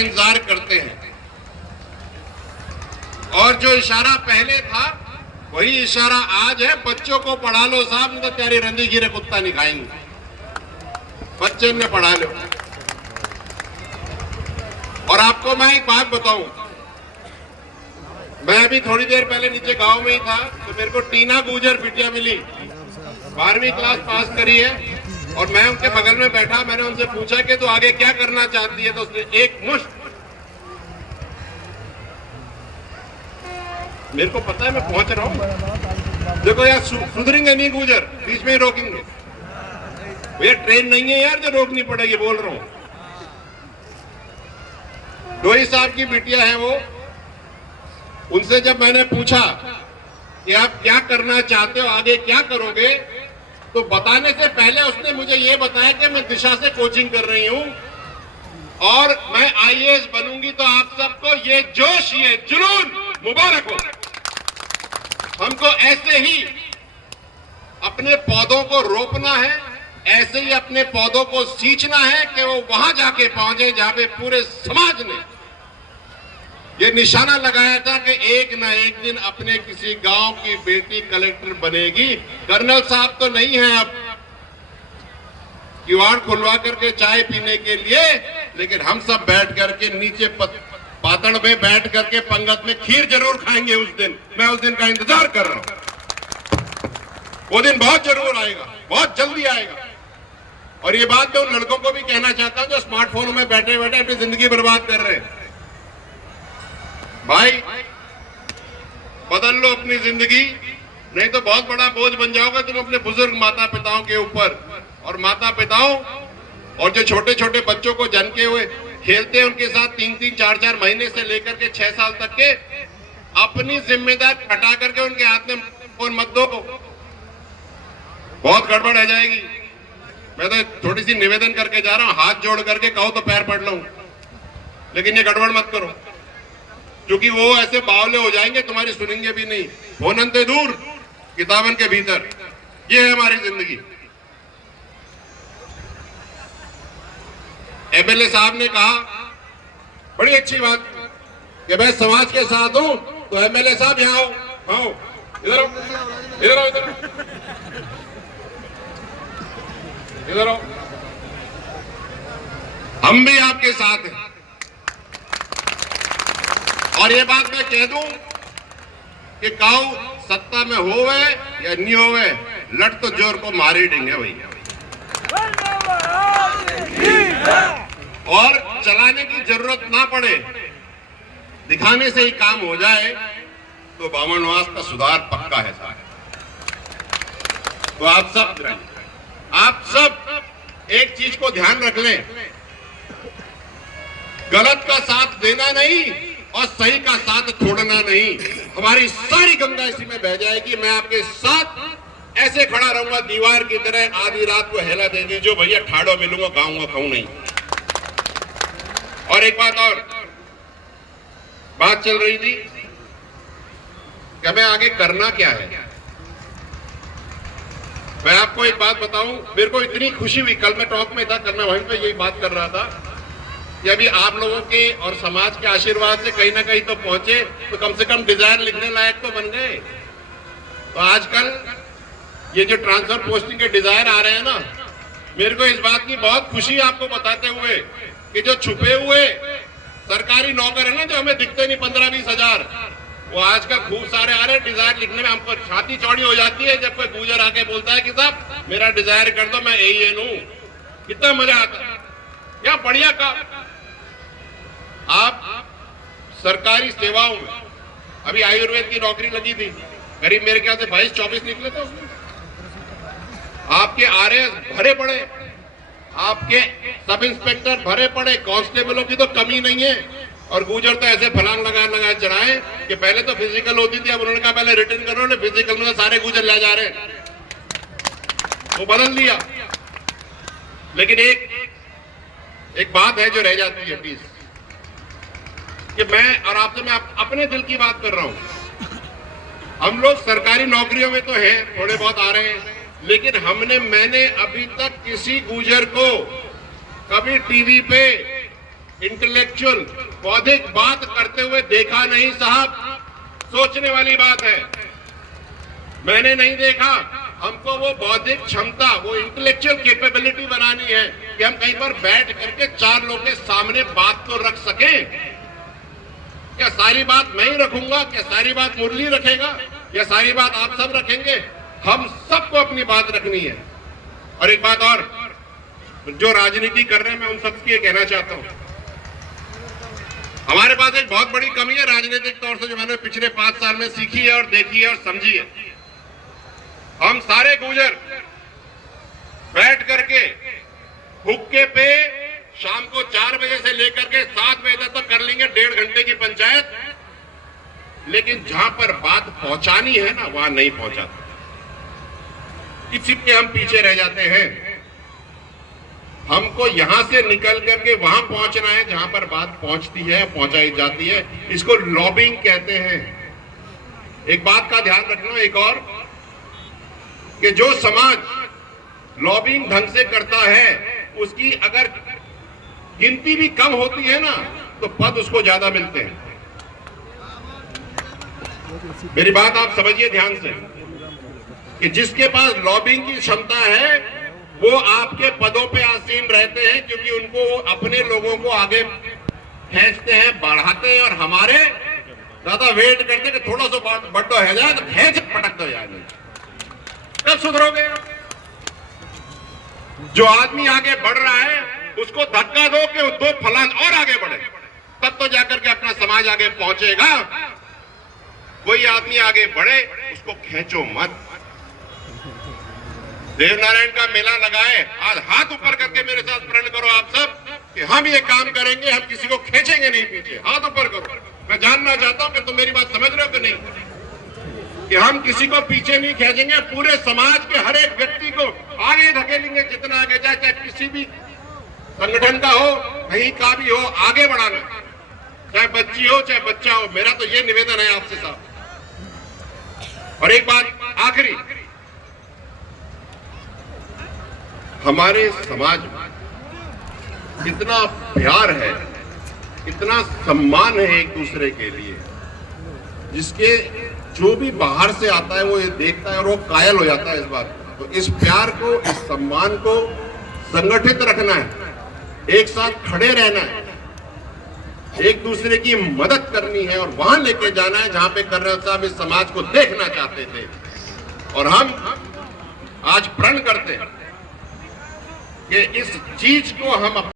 इंतजार करते हैं। और जो इशारा पहले था वही इशारा आज है, बच्चों को पढ़ा लो साहब, नहीं तो तेरी रंदी गिरे कुत्ता नहीं खाएंगे। बच्चे ने पढ़ा लो। और आपको मैं एक बात बताऊं, मैं अभी थोड़ी देर पहले नीचे गांव में ही था तो मेरे को टीना गुजर बिटिया मिली, 12वीं क्लास पास करी है। और मैं उनके बगल में बैठा, मैंने उनसे पूछा कि तू आगे क्या करना चाहती है, तो उसने एक मुश्त, मेरे को पता है मैं पहुंच रहा हूं, देखो यार सुधरेंगे नहीं गुजर, बीच में ही रोकेंगे भैया, ट्रेन नहीं है यार जो रोकनी पड़ेगी, बोल रहा हूं। डोई साहब की बिटिया है वो, उनसे जब मैंने पूछा कि आप क्या करना चाहते हो, आगे क्या करोगे, तो बताने से पहले उसने मुझे ये बताया कि मैं दिशा से कोचिंग कर रही हूं और मैं आईएएस बनूंगी। तो आप सबको ये जोश, ये जुनून मुबारक हो। हमको ऐसे ही अपने पौधों को रोपना है, ऐसे ही अपने पौधों को सींचना है कि वो वहां जाके पहुंचे जहां पे पूरे समाज ने ये निशाना लगाया था कि एक ना एक दिन अपने किसी गांव की बेटी कलेक्टर बनेगी। कर्नल साहब तो नहीं है अब किवाड़ खुलवा करके चाय पीने के लिए, लेकिन हम सब बैठ करके नीचे पातड़ में बैठ करके पंगत में खीर जरूर खाएंगे उस दिन। मैं उस दिन का इंतजार कर रहा हूं, वो दिन बहुत जरूर आएगा, बहुत जल्दी आएगा। और ये बात मैं उन लड़कों को भी कहना चाहता हूं जो स्मार्टफोन में बैठे बैठे अपनी जिंदगी बर्बाद कर रहे हैं। भाई बदल लो अपनी जिंदगी, नहीं तो बहुत बड़ा बोझ बन जाओगे तुम अपने बुजुर्ग माता पिताओं के ऊपर। और माता पिताओं और जो छोटे छोटे बच्चों को जन्म के हुए खेलते हैं उनके साथ 3-3, 4-4 महीने से लेकर के 6 साल तक के, अपनी जिम्मेदारी हटा करके उनके हाथ में फोन मत दो, बहुत गड़बड़ रह जाएगी। मैं तो थोड़ी सी निवेदन करके जा रहा हूं, हाथ जोड़ करके कहो तो पैर पड़ लूं, लेकिन ये गड़बड़ मत करो, क्योंकि वो ऐसे बावले हो जाएंगे तुम्हारी सुनेंगे भी नहीं। होनन ते दूर किताबन के भीतर, ये है हमारी जिंदगी। एमएलए साहब ने कहा बड़ी अच्छी बात कि मैं समाज के साथ हूं, तो एमएलए साहब यहाँ आओ, इधर आओ, इधर आओ, इधर इधर आओ, हम भी आपके साथ हैं। और ये बात मैं कह दूं कि काऊ सत्ता में होवे या नहीं होवे, लट तो जोर को मार ही देंगे भैया। और चलाने की जरूरत ना पड़े, दिखाने से ही काम हो जाए, तो बामनवास का सुधार पक्का है साहब। तो आप सब एक चीज को ध्यान रख लें, गलत का साथ देना नहीं और सही का साथ छोड़ना नहीं। हमारी सारी गंगा इसी में बह जाएगी। मैं आपके साथ ऐसे खड़ा रहूंगा दीवार की तरह, आधी रात को हेला देंगे जो भैया ठाड़ो मिलूंगा, गाऊंगा खाऊं नहीं। और एक बात और, बात चल रही थी कि हमें आगे करना क्या है। मैं आपको एक बात बताऊं, मेरे को इतनी खुशी हुई, कल मैं टॉक में था, कल मैं वहीं पे यही बात कर रहा था कि अभी आप लोगों के और समाज के आशीर्वाद से कहीं ना कहीं तो पहुंचे, तो कम से कम डिजाइन लिखने लायक तो बन गए। तो आजकल ये जो ट्रांसफर पोस्टिंग के डिजायर आ रहे हैं ना, मेरे को इस बात की बहुत खुशी है आपको बताते हुए कि जो छुपे हुए सरकारी नौकर है ना, जो हमें दिखते नहीं 15-20 हजार, वो आजकल खूब सारे आ रहे हैं। डिजायर लिखने में हमको छाती चौड़ी हो जाती है जब कोई गुजर आके बोलता है कि साहब मेरा डिजायर कर दो, मैं एएन हूं। कितना मजा आता है, क्या बढ़िया काम। आप सरकारी सेवाओं में, अभी आयुर्वेद की नौकरी लगी थी, करीब मेरे ख्याल से 22-24 निकले थे उसमें। आपके आरएएस भरे पड़े, आपके सब इंस्पेक्टर भरे पड़े, कांस्टेबलों की तो कमी नहीं है। और गुजर तो ऐसे फलांग लगा चढ़ाए कि पहले तो फिजिकल होती थी, अब उन्होंने कहा पहले रिटर्न करो, ने फिजिकल में सारे गुजर ले जा रहे हैं, वो बदल दिया। लेकिन एक बात है जो रह जाती है प्लीज, कि मैं और आपसे मैं अपने दिल की बात कर रहा हूं। हम लोग सरकारी नौकरियों में तो हैं, थोड़े बहुत आ रहे हैं, लेकिन मैंने अभी तक किसी गुजर को कभी टीवी पे इंटेलेक्चुअल बौद्धिक बात करते हुए देखा नहीं साहब। सोचने वाली बात है, मैंने नहीं देखा। हमको वो बौद्धिक क्षमता, वो इंटेलेक्चुअल कैपेबिलिटी बनानी है कि हम कहीं पर बैठ करके 4 लोगों के सामने बात तो रख सकें। क्या सारी बात मैं ही रखूंगा? क्या सारी बात मुरली रखेगा? या सारी बात आप सब रखेंगे? हम सबको अपनी बात रखनी है। और एक बात और, जो राजनीति कर रहे हैं मैं उन सबके कहना चाहता हूं, हमारे पास एक बहुत बड़ी कमी है राजनीतिक तौर से, जो मैंने पिछले 5 साल में सीखी है और देखी है और समझी है। हम सारे गुजर बैठ करके हुक्के पे शाम को 4 बजे से लेकर के 7 बजे तक कर लेंगे 1.5 घंटे की पंचायत, लेकिन जहां पर बात पहुंचानी है ना, वहां नहीं पहुंचाते। किसी के हम पीछे रह जाते हैं। हमको यहां से निकल करके वहां पहुंचना है जहां पर बात पहुंचती है, पहुंचाई जाती है। इसको लॉबिंग कहते हैं। एक बात का ध्यान रखना एक और, कि जो समाज लॉबिंग ढंग से करता है उसकी अगर गिनती भी कम होती है ना, तो पद उसको ज्यादा मिलते हैं। मेरी बात आप समझिए ध्यान से, कि जिसके पास लॉबिंग की क्षमता है वो आपके पदों पे आसीन रहते हैं, क्योंकि उनको अपने लोगों को आगे खींचते हैं, बढ़ाते हैं। और हमारे ज्यादा वेट करते हैं कि थोड़ा सा बड्डो है जाए तो खींच पटक दो यार। कब सुधरोगे? जो आदमी आगे बढ़ रहा है उसको धक्का दो कि 2 फलांग और आगे बढ़े, तब तो जाकर के अपना समाज आगे पहुंचेगा। कोई आदमी आगे बढ़े, उसको खींचो मत। देवनारायण का मेला लगाए, आज हाथ ऊपर करके मेरे साथ प्रण करो आप सब कि हम ये काम करेंगे, हम किसी को खींचेंगे नहीं पीछे। हाथ ऊपर करो। मैं जानना चाहता हूं कि तुम मेरी बात समझ रहे हो कि नहीं, कि हम किसी को पीछे नहीं खींचेंगे। पूरे समाज के हर एक व्यक्ति को आगे धकेलेंगे, जितना आगे जाए, चाहे किसी भी संगठन का हो, कहीं का भी हो, आगे बढ़ाना, चाहे बच्ची हो चाहे बच्चा हो। मेरा तो ये निवेदन है आपसे साहब। और एक बात आखिरी, हमारे समाज में कितना प्यार है, कितना सम्मान है एक दूसरे के लिए, जिसके जो भी बाहर से आता है वो ये देखता है और वो कायल हो जाता है इस बात को। तो इस प्यार को, इस सम्मान को संगठित रखना है, एक साथ खड़े रहना है, एक दूसरे की मदद करनी है और वहां लेके जाना है जहां पे कर्नल साहब इस समाज को देखना चाहते थे। और हम आज प्रण करते हैं कि इस चीज को हम